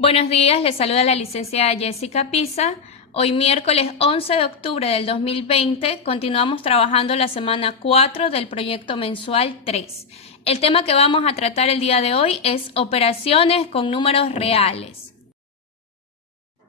Buenos días, les saluda la licenciada Jessica Pisa. Hoy miércoles 11 de octubre del 2020 continuamos trabajando la semana 4 del proyecto mensual 3. El tema que vamos a tratar el día de hoy es operaciones con números reales.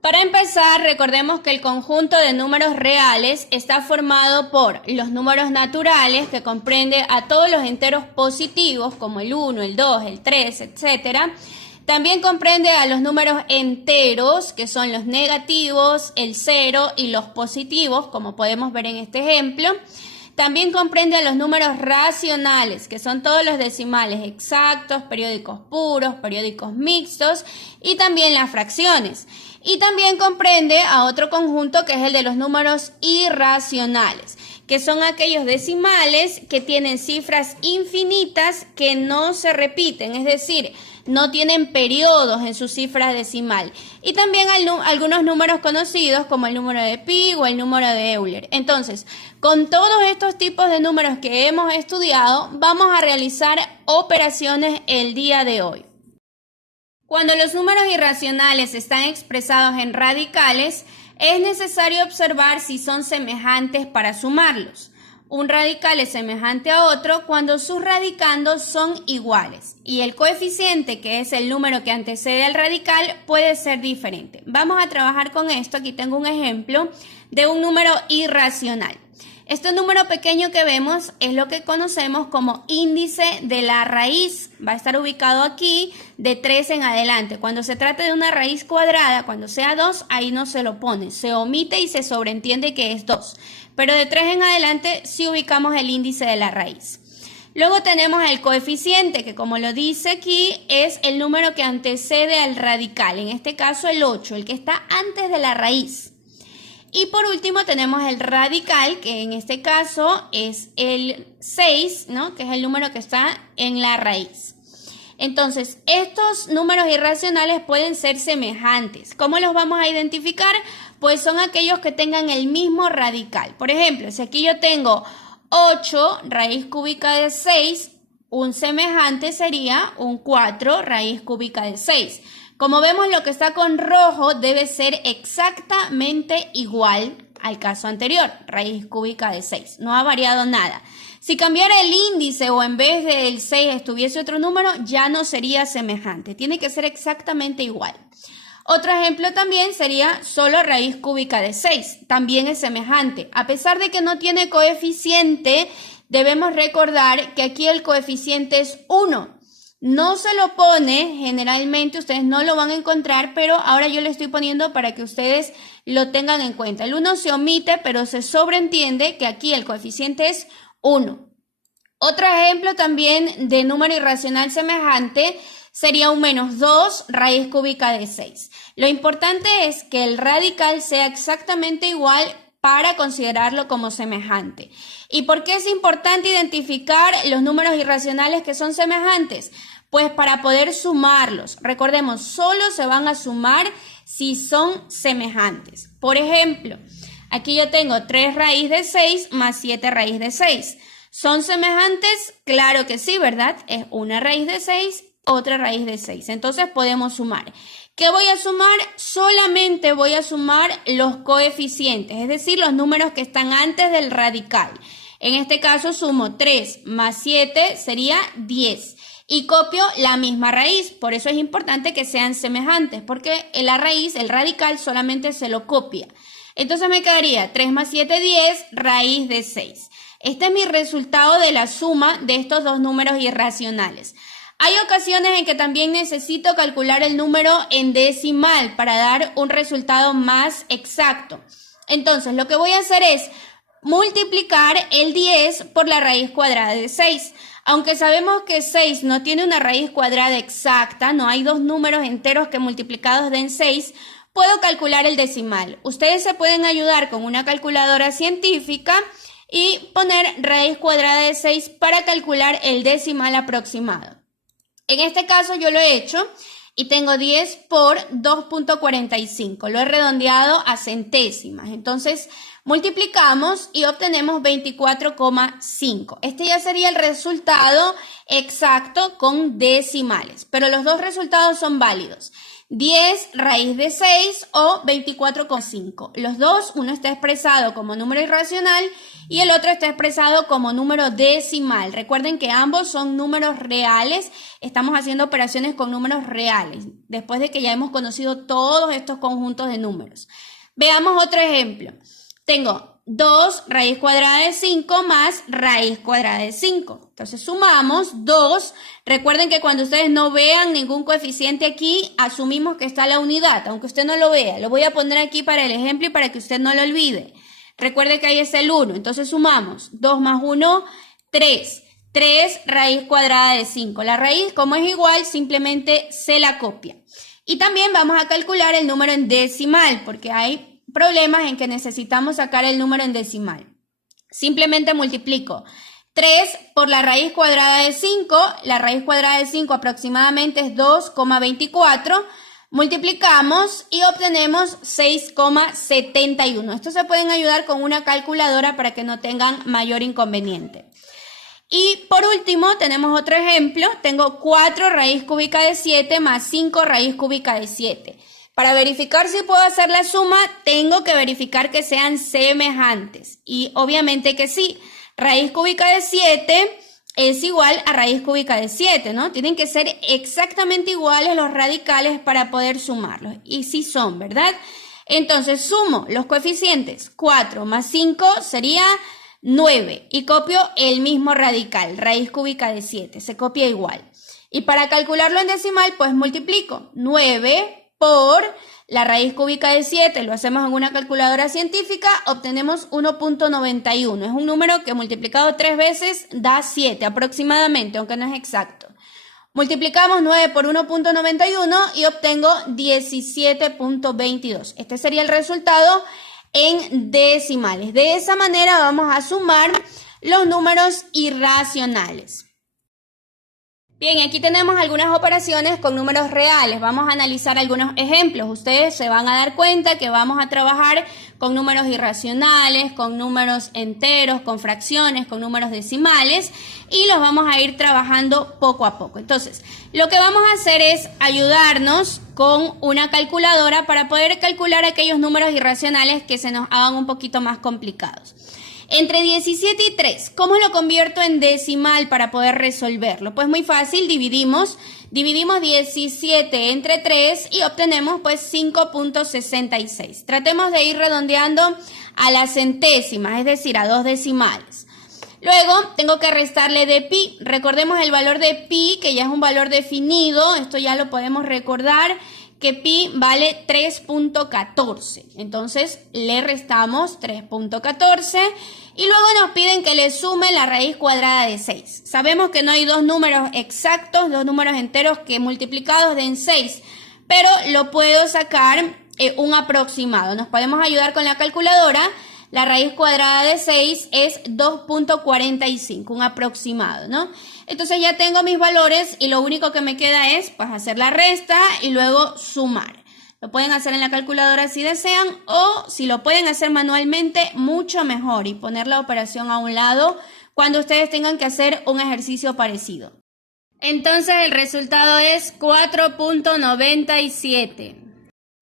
Para empezar, recordemos que el conjunto de números reales está formado por los números naturales, que comprende a todos los enteros positivos como el 1, el 2, el 3, etc. También comprende a los números enteros, que son los negativos, el 0 y los positivos, como podemos ver en este ejemplo. También comprende a los números racionales, que son todos los decimales exactos, periódicos puros, periódicos mixtos y también las fracciones. Y también comprende a otro conjunto que es el de los números irracionales, que son aquellos decimales que tienen cifras infinitas que no se repiten, es decir, no tienen periodos en su cifra decimal. Y también hay algunos números conocidos como el número de pi o el número de Euler. Entonces, con todos estos tipos de números que hemos estudiado, vamos a realizar operaciones el día de hoy. Cuando los números irracionales están expresados en radicales, es necesario observar si son semejantes para sumarlos. Un radical es semejante a otro cuando sus radicandos son iguales y el coeficiente, que es el número que antecede al radical, puede ser diferente. Vamos a trabajar con esto. Aquí tengo un ejemplo de un número irracional. Este número pequeño que vemos es lo que conocemos como índice de la raíz. Va a estar ubicado aquí de 3 en adelante. Cuando se trate de una raíz cuadrada, cuando sea 2, ahí no se lo pone. Se omite y se sobreentiende que es 2. Pero de 3 en adelante sí ubicamos el índice de la raíz. Luego tenemos el coeficiente, que como lo dice aquí, es el número que antecede al radical. En este caso el 8, el que está antes de la raíz. Y por último tenemos el radical, que en este caso es el 6, ¿no? Que es el número que está en la raíz. Entonces, estos números irracionales pueden ser semejantes. ¿Cómo los vamos a identificar? Pues son aquellos que tengan el mismo radical. Por ejemplo, si aquí yo tengo 8 raíz cúbica de 6, un semejante sería un 4 raíz cúbica de 6. Como vemos, lo que está con rojo debe ser exactamente igual al caso anterior, raíz cúbica de 6. No ha variado nada. Si cambiara el índice o en vez del 6 estuviese otro número, ya no sería semejante. Tiene que ser exactamente igual. Otro ejemplo también sería solo raíz cúbica de 6. También es semejante. A pesar de que no tiene coeficiente, debemos recordar que aquí el coeficiente es 1. No se lo pone, generalmente ustedes no lo van a encontrar, pero ahora yo le estoy poniendo para que ustedes lo tengan en cuenta. El 1 se omite, pero se sobreentiende que aquí el coeficiente es 1. Otro ejemplo también de número irracional semejante sería un menos 2 raíz cúbica de 6. Lo importante es que el radical sea exactamente igual para considerarlo como semejante. ¿Y por qué es importante identificar los números irracionales que son semejantes? Pues para poder sumarlos. Recordemos, solo se van a sumar si son semejantes. Por ejemplo, aquí yo tengo 3 raíz de 6 más 7 raíz de 6. ¿Son semejantes? Claro que sí, ¿verdad? Es una raíz de 6, otra raíz de 6. Entonces podemos sumar. ¿Qué voy a sumar? Solamente voy a sumar los coeficientes, es decir, los números que están antes del radical. En este caso sumo 3 más 7 sería 10 y copio la misma raíz. Por eso es importante que sean semejantes, porque la raíz, el radical, solamente se lo copia. Entonces me quedaría 3 más 7, 10, raíz de 6. Este es mi resultado de la suma de estos dos números irracionales. Hay ocasiones en que también necesito calcular el número en decimal para dar un resultado más exacto. Entonces, lo que voy a hacer es multiplicar el 10 por la raíz cuadrada de 6. Aunque sabemos que 6 no tiene una raíz cuadrada exacta, no hay dos números enteros que multiplicados den 6, puedo calcular el decimal. Ustedes se pueden ayudar con una calculadora científica y poner raíz cuadrada de 6 para calcular el decimal aproximado. En este caso yo lo he hecho y tengo 10 por 2.45. Lo he redondeado a centésimas. Entonces multiplicamos y obtenemos 24,5. Este ya sería el resultado exacto con decimales, pero los dos resultados son válidos. 10 raíz de 6 o 24,5. Los dos, uno está expresado como número irracional y el otro está expresado como número decimal. Recuerden que ambos son números reales. Estamos haciendo operaciones con números reales, después de que ya hemos conocido todos estos conjuntos de números. Veamos otro ejemplo. Tengo 2 raíz cuadrada de 5 más raíz cuadrada de 5. Entonces sumamos 2. Recuerden que cuando ustedes no vean ningún coeficiente aquí, asumimos que está la unidad, aunque usted no lo vea. Lo voy a poner aquí para el ejemplo y para que usted no lo olvide. Recuerde que ahí es el 1. Entonces sumamos 2 más 1, 3. 3 raíz cuadrada de 5. La raíz, como es igual, simplemente se la copia. Y también vamos a calcular el número en decimal, porque hay problemas en que necesitamos sacar el número en decimal. Simplemente multiplico 3 por la raíz cuadrada de 5. La raíz cuadrada de 5 aproximadamente es 2,24. Multiplicamos y obtenemos 6,71. Esto se pueden ayudar con una calculadora para que no tengan mayor inconveniente. Y por último tenemos otro ejemplo. Tengo 4 raíz cúbica de 7 más 5 raíz cúbica de 7. Para verificar si puedo hacer la suma, tengo que verificar que sean semejantes. Y obviamente que sí. Raíz cúbica de 7 es igual a raíz cúbica de 7, ¿no? Tienen que ser exactamente iguales los radicales para poder sumarlos. Y sí son, ¿verdad? Entonces sumo los coeficientes. 4 más 5 sería 9. Y copio el mismo radical, raíz cúbica de 7. Se copia igual. Y para calcularlo en decimal, pues multiplico 9 por la raíz cúbica de 7, lo hacemos en una calculadora científica, obtenemos 1,91. Es un número que multiplicado 3 veces da 7 aproximadamente, aunque no es exacto. Multiplicamos 9 por 1,91 y obtengo 17,22. Este sería el resultado en decimales. De esa manera vamos a sumar los números irracionales. Bien, aquí tenemos algunas operaciones con números reales. Vamos a analizar algunos ejemplos. Ustedes se van a dar cuenta que vamos a trabajar con números irracionales, con números enteros, con fracciones, con números decimales y los vamos a ir trabajando poco a poco. Entonces, lo que vamos a hacer es ayudarnos con una calculadora para poder calcular aquellos números irracionales que se nos hagan un poquito más complicados. Entre 17 y 3, ¿cómo lo convierto en decimal para poder resolverlo? Pues muy fácil, dividimos 17 entre 3 y obtenemos pues 5,66. Tratemos de ir redondeando a las centésimas, es decir, a 2 decimales. Luego tengo que restarle de pi. Recordemos el valor de pi, que ya es un valor definido, esto ya lo podemos recordar, que pi vale 3,14. Entonces le restamos 3,14 y luego nos piden que le sume la raíz cuadrada de 6. Sabemos que no hay dos números exactos, dos números enteros que multiplicados den 6, pero lo puedo sacar un aproximado. Nos podemos ayudar con la calculadora. La raíz cuadrada de 6 es 2,45, un aproximado, ¿no? Entonces ya tengo mis valores y lo único que me queda es pues hacer la resta y luego sumar. Lo pueden hacer en la calculadora si desean o si lo pueden hacer manualmente, mucho mejor y poner la operación a un lado cuando ustedes tengan que hacer un ejercicio parecido. Entonces el resultado es 4,97.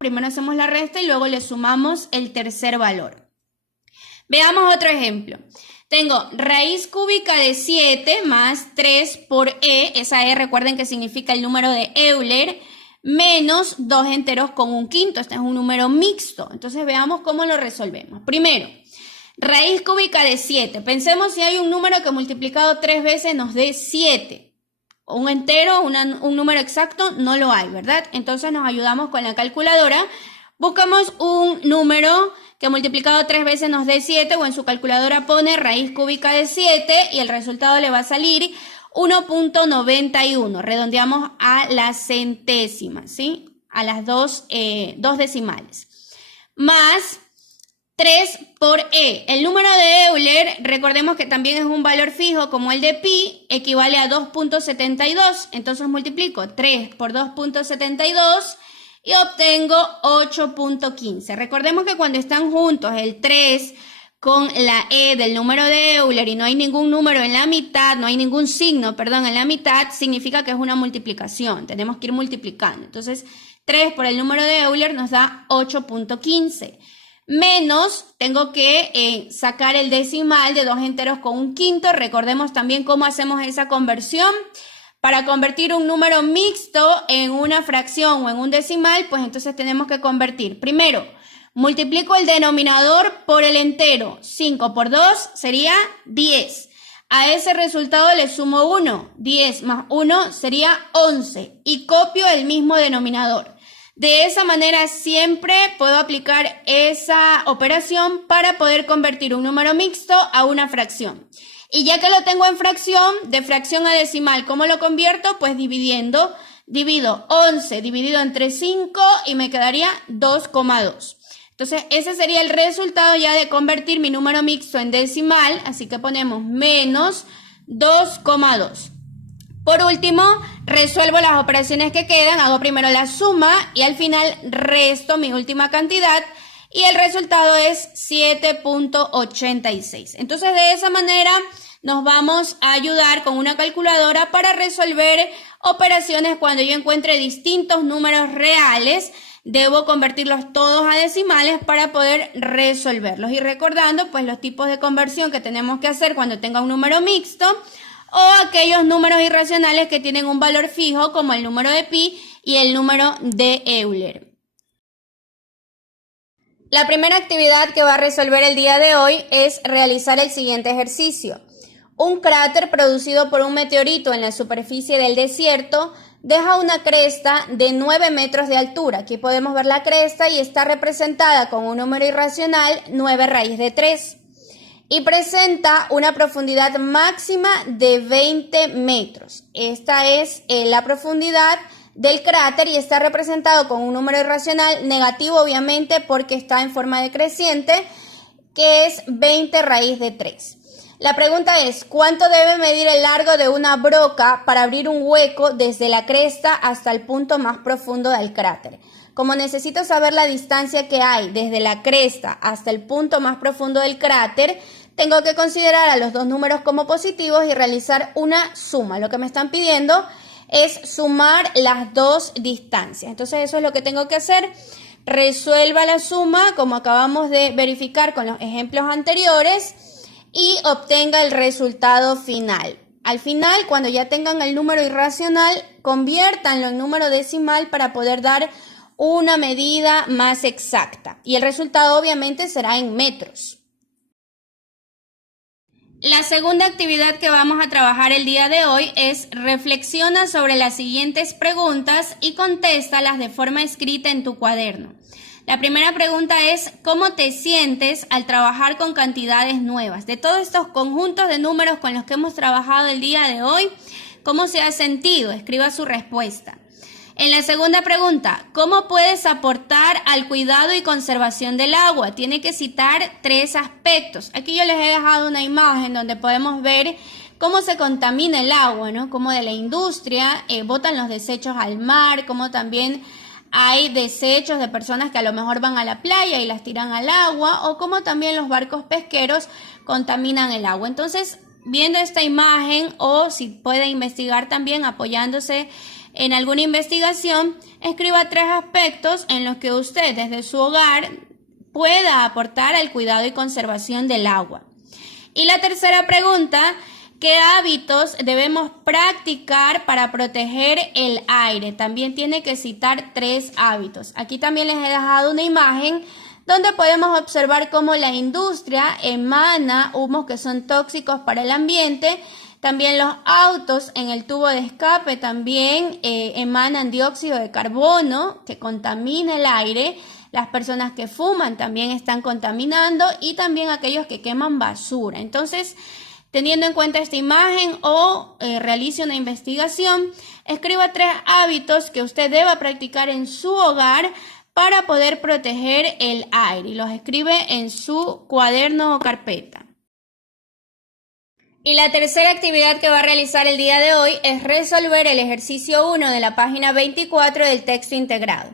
Primero hacemos la resta y luego le sumamos el tercer valor. Veamos otro ejemplo. Tengo raíz cúbica de 7 más 3 por e, esa e recuerden que significa el número de Euler, menos 2 enteros con un quinto. Este es un número mixto. Entonces veamos cómo lo resolvemos. Primero, raíz cúbica de 7. Pensemos si hay un número que multiplicado 3 veces nos dé 7. Un entero, un número exacto, no lo hay, ¿verdad? Entonces nos ayudamos con la calculadora. Buscamos un número que multiplicado 3 veces nos dé 7 o en su calculadora pone raíz cúbica de 7 y el resultado le va a salir 1,91. Redondeamos a las centésimas, ¿sí? A las dos decimales. Más 3 por e. El número de Euler, recordemos que también es un valor fijo como el de pi, equivale a 2,72. Entonces multiplico 3 por 2,72 y obtengo 8,15. Recordemos que cuando están juntos el 3 con la e del número de Euler y no hay ningún número en la mitad, no hay ningún signo, perdón, en la mitad, significa que es una multiplicación. Tenemos que ir multiplicando. Entonces 3 por el número de Euler nos da 8.15. Menos, tengo que sacar el decimal de 2 enteros con un quinto. Recordemos también cómo hacemos esa conversión. Para convertir un número mixto en una fracción o en un decimal, pues entonces tenemos que convertir. Primero, multiplico el denominador por el entero. 5 por 2 sería 10. A ese resultado le sumo 1. 10 más 1 sería 11. Y copio el mismo denominador. De esa manera siempre puedo aplicar esa operación para poder convertir un número mixto a una fracción. Y ya que lo tengo en fracción, de fracción a decimal, ¿cómo lo convierto? Pues dividiendo. Divido 11 dividido entre 5 y me quedaría 2,2. Entonces, ese sería el resultado ya de convertir mi número mixto en decimal. Así que ponemos menos 2,2. Por último, resuelvo las operaciones que quedan. Hago primero la suma y al final resto mi última cantidad. Y el resultado es 7.86. Entonces, de esa manera nos vamos a ayudar con una calculadora para resolver operaciones cuando yo encuentre distintos números reales. Debo convertirlos todos a decimales para poder resolverlos. Y recordando, pues, los tipos de conversión que tenemos que hacer cuando tenga un número mixto o aquellos números irracionales que tienen un valor fijo, como el número de pi y el número de Euler. La primera actividad que va a resolver el día de hoy es realizar el siguiente ejercicio. Un cráter producido por un meteorito en la superficie del desierto deja una cresta de 9 metros de altura. Aquí podemos ver la cresta y está representada con un número irracional 9 raíz de 3. Y presenta una profundidad máxima de 20 metros. Esta es la profundidad del cráter y está representado con un número irracional negativo, obviamente, porque está en forma decreciente, que es 20 raíz de 3. La pregunta es, ¿cuánto debe medir el largo de una broca para abrir un hueco desde la cresta hasta el punto más profundo del cráter? Como necesito saber la distancia que hay desde la cresta hasta el punto más profundo del cráter, tengo que considerar a los dos números como positivos y realizar una suma. Lo que me están pidiendo es sumar las dos distancias. Entonces eso es lo que tengo que hacer. Resuelva la suma como acabamos de verificar con los ejemplos anteriores y obtenga el resultado final. Al final, cuando ya tengan el número irracional, conviértanlo en número decimal para poder dar una medida más exacta. Y el resultado obviamente será en metros. La segunda actividad que vamos a trabajar el día de hoy es reflexiona sobre las siguientes preguntas y contéstalas de forma escrita en tu cuaderno. La primera pregunta es, ¿cómo te sientes al trabajar con cantidades nuevas? De todos estos conjuntos de números con los que hemos trabajado el día de hoy, ¿cómo se ha sentido? Escriba su respuesta. En la segunda pregunta, ¿cómo puedes aportar al cuidado y conservación del agua? Tiene que citar 3 aspectos. Aquí yo les he dejado una imagen donde podemos ver cómo se contamina el agua, ¿no? Cómo de la industria botan los desechos al mar, cómo también hay desechos de personas que a lo mejor van a la playa y las tiran al agua, o cómo también los barcos pesqueros contaminan el agua. Entonces, viendo esta imagen, o si puede investigar también apoyándose en alguna investigación, escriba 3 aspectos en los que usted desde su hogar pueda aportar al cuidado y conservación del agua. Y la tercera pregunta, ¿qué hábitos debemos practicar para proteger el aire? También tiene que citar 3 hábitos. Aquí también les he dejado una imagen donde podemos observar cómo la industria emana humos que son tóxicos para el ambiente. También los autos en el tubo de escape también emanan dióxido de carbono que contamina el aire. Las personas que fuman también están contaminando y también aquellos que queman basura. Entonces, teniendo en cuenta esta imagen o realice una investigación, escriba 3 hábitos que usted deba practicar en su hogar para poder proteger el aire y los escribe en su cuaderno o carpeta. Y la tercera actividad que va a realizar el día de hoy es resolver el ejercicio 1 de la página 24 del texto integrado.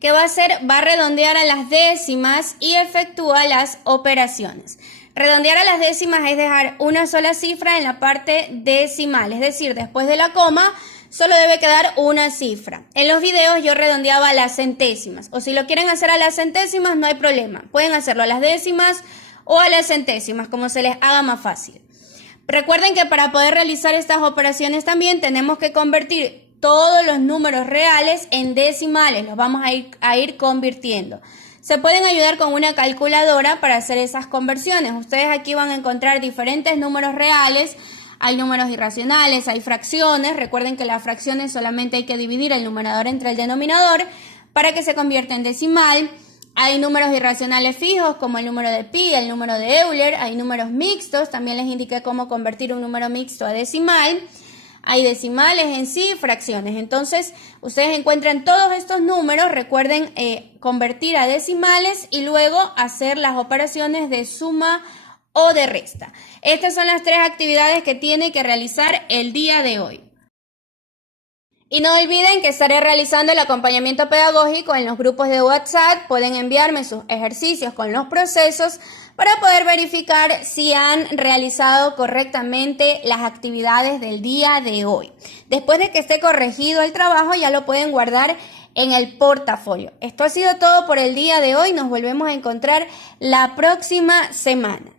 ¿Qué va a hacer? Va a redondear a las décimas y efectúa las operaciones. Redondear a las décimas es dejar una sola cifra en la parte decimal, es decir, después de la coma solo debe quedar una cifra. En los videos yo redondeaba a las centésimas, o si lo quieren hacer a las centésimas no hay problema. Pueden hacerlo a las décimas o a las centésimas, como se les haga más fácil. Recuerden que para poder realizar estas operaciones también tenemos que convertir todos los números reales en decimales, los vamos a ir convirtiendo. Se pueden ayudar con una calculadora para hacer esas conversiones. Ustedes aquí van a encontrar diferentes números reales, hay números irracionales, hay fracciones. Recuerden que las fracciones solamente hay que dividir el numerador entre el denominador para que se convierta en decimal. Hay números irracionales fijos como el número de pi, el número de Euler. Hay números mixtos, también les indiqué cómo convertir un número mixto a decimal. Hay decimales en sí, fracciones. Entonces, ustedes encuentran todos estos números, recuerden convertir a decimales y luego hacer las operaciones de suma o de resta. Estas son las 3 actividades que tiene que realizar el día de hoy. Y no olviden que estaré realizando el acompañamiento pedagógico en los grupos de WhatsApp. Pueden enviarme sus ejercicios con los procesos para poder verificar si han realizado correctamente las actividades del día de hoy. Después de que esté corregido el trabajo, ya lo pueden guardar en el portafolio. Esto ha sido todo por el día de hoy. Nos volvemos a encontrar la próxima semana.